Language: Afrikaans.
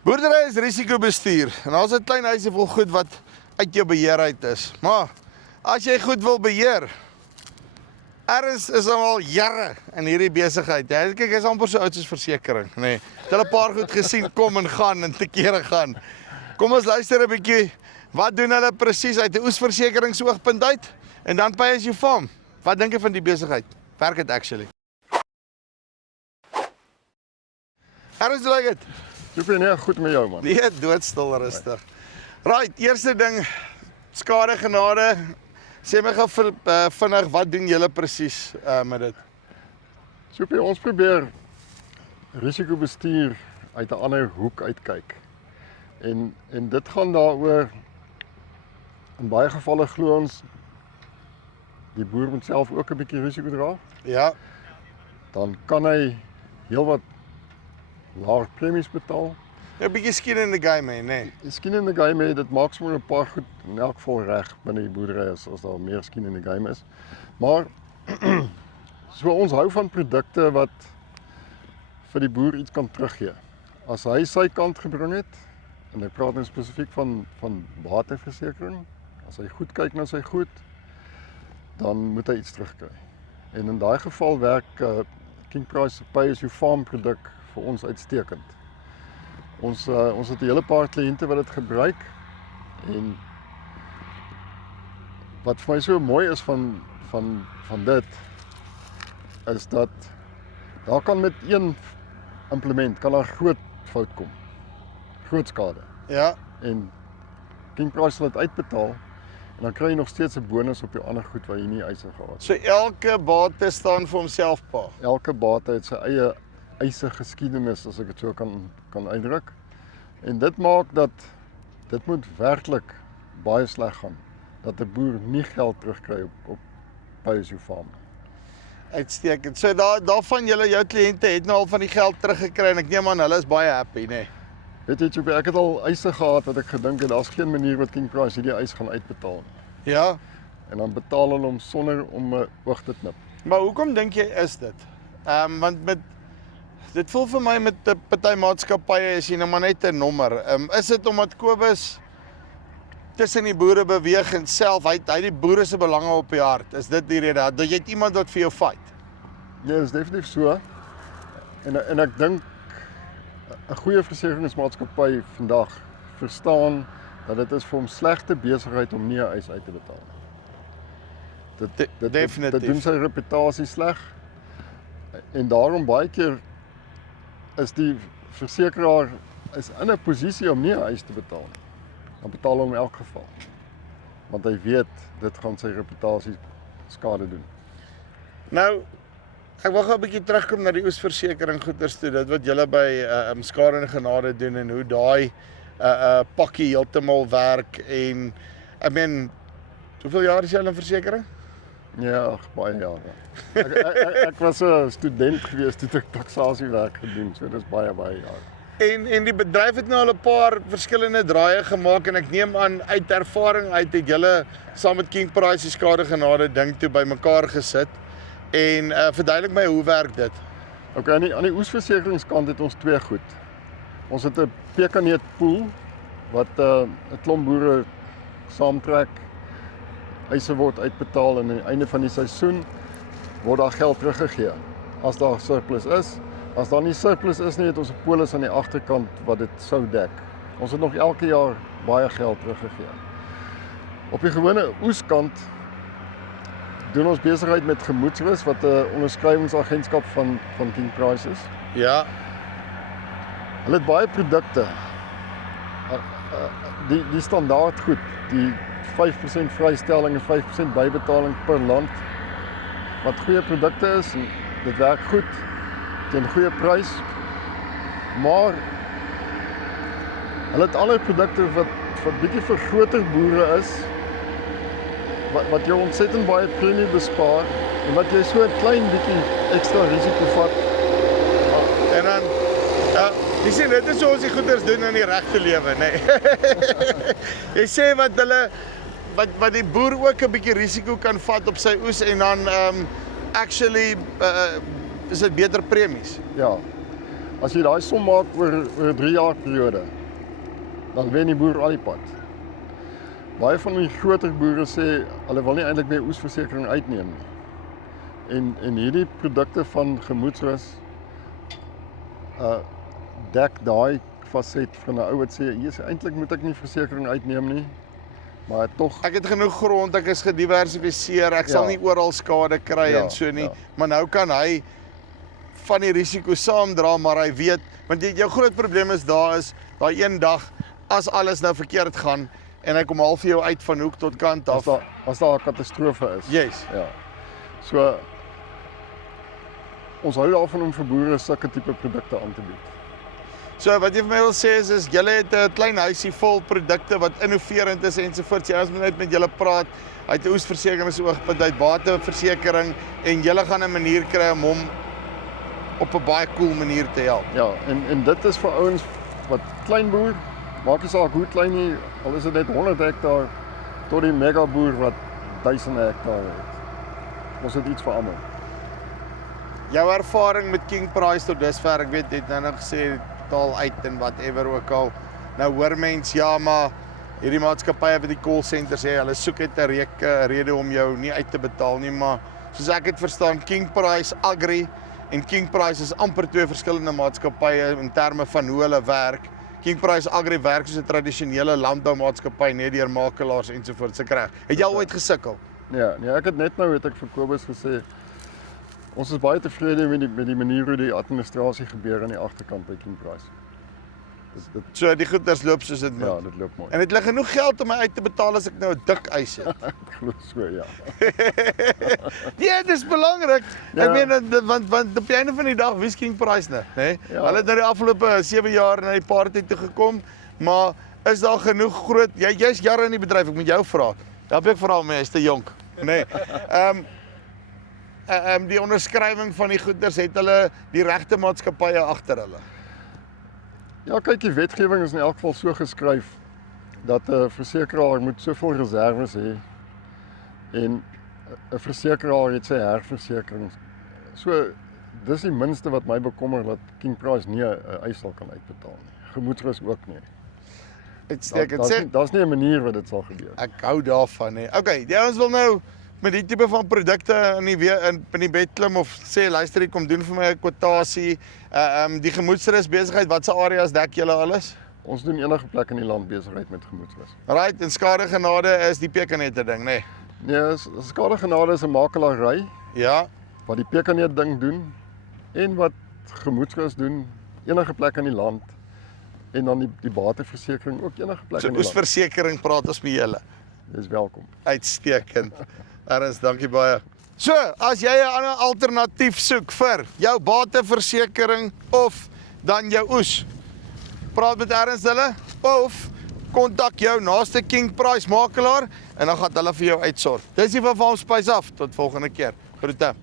Boerdery is risikobestuur en daar's 'n klein huisie vol goed wat uit jou beheer uit is. Maar as jy goed wil beheer, is al jare in hierdie besigheid. Ja, kyk, is amper so oud soos versekering, nê. Het hulle 'n paar goed gesien kom en gaan en te kere gaan. Kom ons luister 'n bietjie. Wat doen hulle presies uit 'n oesversekeringsoogpunt uit? En dan Pay As You Farm. Wat dink jy van die besigheid? Werk dit actually? Hoe lyk dit? Super, nee, goed met jou man. Nee, doodstil rustig. Right, eerste ding, skadegenade. Sê my gou vinnig, wat doen julle presies met dit? Super, ons probeer risikobestuur uit 'n ander hoek uitkyk. En dit gaan daaroor, in baie gevalle glo ons, die boer moet self ook 'n bietjie risiko dra. Ja. Dan kan hy heelwat laer premies betaal. 'n bietjie skin in the game, hè, nee. Skin in the game, dit maak sommer 'n paar goed in elk geval reg binne die boerdery as daar meer skin in the game is. Maar so ons hou van produkte wat vir die boer iets kan teruggee. As hy sy kant gebring het, en ek praat nou spesifiek van bateversekering, as hy goed kyk na sy goed, dan moet hy iets terugkry. En in daai geval werk King Price se Pay As You Farm produk vir ons uitstekend. Ons het 'n hele paar kliënte wat dit gebruik en wat vir my so mooi is van dit is dat daar kan met een implement kan daar groot fout kom. Groot skade. Ja. En King Price sal dit uitbetaal en dan kry jy nog steeds 'n bonus op jou ander goed wat jy nie eise gehad het. So elke bate staan vir homself pa. Elke bate het sy eie eise geskiedenis, as ek dit so kan uitdruk. En dit maak dat dit moet werklik baie sleg gaan dat 'n boer nie geld terugkry op Pay As You Farm. Uitstekend. So daarvan jou kliënte het nou al van die geld teruggekry en ek neem aan hulle is baie happy, nê. Weet jy, ek het al eise gehad wat ek gedink het daar's geen manier wat King Price hierdie eis gaan uitbetaal nie. Ja. En dan betaal hulle hom sonder om 'n oog te knip. Maar hoekom dink jy is dit? Want dit voel vir my met 'n party maatskappye is jy nou maar net 'n nommer. Is dit omdat Kobus tussen die boere beweeg en self hy die boere se belange op die hart? Is dit die rede dat jy het iemand wat vir jou fight? Nee, dit is definitief so. En ek dink 'n goeie versekeringsmaatskappy vandag verstaan dat dit is vir hom slegte besigheid om nie 'n eis uit te betaal nie. Dit doen sy reputasie sleg. En daarom baie keer is die versekeraar in 'n posisie om nie 'n eis te betaal nie. Dan betaal hy hom in elk geval. Want hy weet dit gaan sy reputasie skade doen. Nou, ek wil gou 'n bietjie terugkom na die oesversekering goeders toe, dit wat julle by Skade en Genade doen en hoe daai pakkie heeltemal werk en ek meen, hoeveel jaar is jy al in versekering? Ja, baie jare. Ek was 'n student gewees toe ek taksasiewerk gedoen, so dis baie jare. En die bedryf het nou al 'n paar verskillende draaie gemaak en ek neem aan uit ervaring uit het julle saam met King Price die Skade Genade ding toe bymekaar gesit. En verduidelik my, hoe werk dit? Okay, aan die oesversekeringskant het ons twee goed. Ons het 'n pekaneet pool wat 'n klomp boere saamtrek. Eise word uitbetaal en aan die einde van die seisoen word daar geld teruggegee as daar surplus is. As daar nie surplus is nie, het ons 'n polis aan die agterkant wat dit sou dek. Ons het nog elke jaar baie geld teruggegee. Op die gewone oeskant doen ons besigheid met Gemoedsrus wat 'n onderskrywingsagentskap van King Price is. Ja. Hulle het baie produkte. Die standaard goed, die 5% vrystelling en 5% bybetaling per land. Wat goeie produkte is, dit werk goed teen goeie prys. Maar hulle het ander produkte wat bietjie vir groter boere is. Wat jou ontsettend baie premie bespaar en wat jy so 'n klein bietjie ekstra risiko vat. En dan jy sien dit is hoe ons die goeders doen in die regte lewe, nê. Jy sê wat die boer ook 'n bietjie risiko kan vat op sy oes en dan actually is dit beter premies. Ja. As jy daai som maak oor 'n 3 jaar periode, dan wen die boer al die pad. Baie van die groter boere sê hulle wil nie eintlik meer oesversekering uitneem nie. En hierdie produkte van gemoedsrus dek daai faset van 'n ou wat sê, eintlik moet ek nie versekering uitneem nie, maar tog Ek het genoeg grond, ek is gediversifiseer, ek sal nie oral skade kry en so nie, maar nou kan hy van die risiko saamdra, maar hy weet, want jou groot probleem is daai een dag, as alles nou verkeerd gaan, en hy kom half vir jou uit van hoek tot kant af. As daar 'n katastrofe is. Yes. Ja. So, ons hou daarvan om vir boere sulke tipe produkte aan te bied. So wat jy vir my wil sê is julle het 'n klein huisie vol produkte wat innoverend is ensovoorts. Jy moet net met julle praat. Hy het 'n oesversekeringsoogpunt, hy het bateversekering en julle gaan 'n manier kry om hom op 'n baie cool manier te help. Ja, en dit is vir ouens wat klein boer, maak nie saak hoe klein nie, al is dit net 100 hektaar tot die mega boer wat duisende hektaar het. Ons het iets vir almal. Jou ervaring met King Price tot dusver, ek weet jy het nou gesê taal uit en whatever ook al. Nou hoor mens, ja, maar hierdie maatskappye wat die call centers sê, hulle soek net 'n rede om jou nie uit te betaal nie, maar soos ek het verstaan, King Price Agri en King Price is amper twee verskillende maatskappye in terme van hoe hulle werk. King Price Agri werk soos 'n tradisionele landboumaatskappy, net deur makelaars ensovoorts se kry. Het jy al ooit gesukkel? Ja, nee, ek het net nou het ek vir Kobus gesê, ons is baie tevrede met die manier hoe die administrasie gebeur aan die agterkant by King Price. So die goeders loop soos dit moet. Ja, dit loop mooi. En het hulle genoeg geld om my uit te betaal as ek nou 'n dik eis het? Ek glo so, ja. Ja, dit is belangrik. Ja. Ek meen want op die einde van die dag wie's King Price nou, né? Ja. Hulle het nou die afgelope 7 jaar na die party toe gekom, maar is daar genoeg groot jy's jare in die bedryf, ek moet jou vra. Help ek vra my, is te jonk, né? Die onderskrywing van die goeders, het hulle die regte maatskappye agter hulle? Ja, kyk, die wetgewing is in elk geval so geskryf dat 'n versekeraar moet soveel reserves hê en 'n versekeraar het sy herversekering. So dis die minste wat my bekommer dat King Price nie 'n eis sal kan uitbetaal nie. Gemoedsrus ook nie. Daar's nie 'n manier wat dit sal gebeur. Ek hou daarvan hè. Okay, ons wil nou met die tipe van produkte in die bed klim of sê luister, kom doen vir my 'n kwotasie. Die gemoedsrus besigheid, watse areas dek julle alles? Ons doen enige plek in die land besigheid met gemoedsrus. Right, en skadegenade is die pekanette ding, né? Nee, skadegenade is 'n makelary Ja. wat die pekanet ding doen en wat gemoedsrus doen enige plek in die land. En dan die bateversekering ook enige plek in die land. So oesversekering praat ons met julle. Dis welkom. Uitstekend. Ernst, dankie baie. So, as jy 'n ander alternatief soek vir jou bateversekering of dan jou oes, praat met Ernst hulle of kontak jou naaste King Price makelaar en dan gaan hulle vir jou uitsorg. Dis die van Farm Spice af. Tot volgende keer. Groete.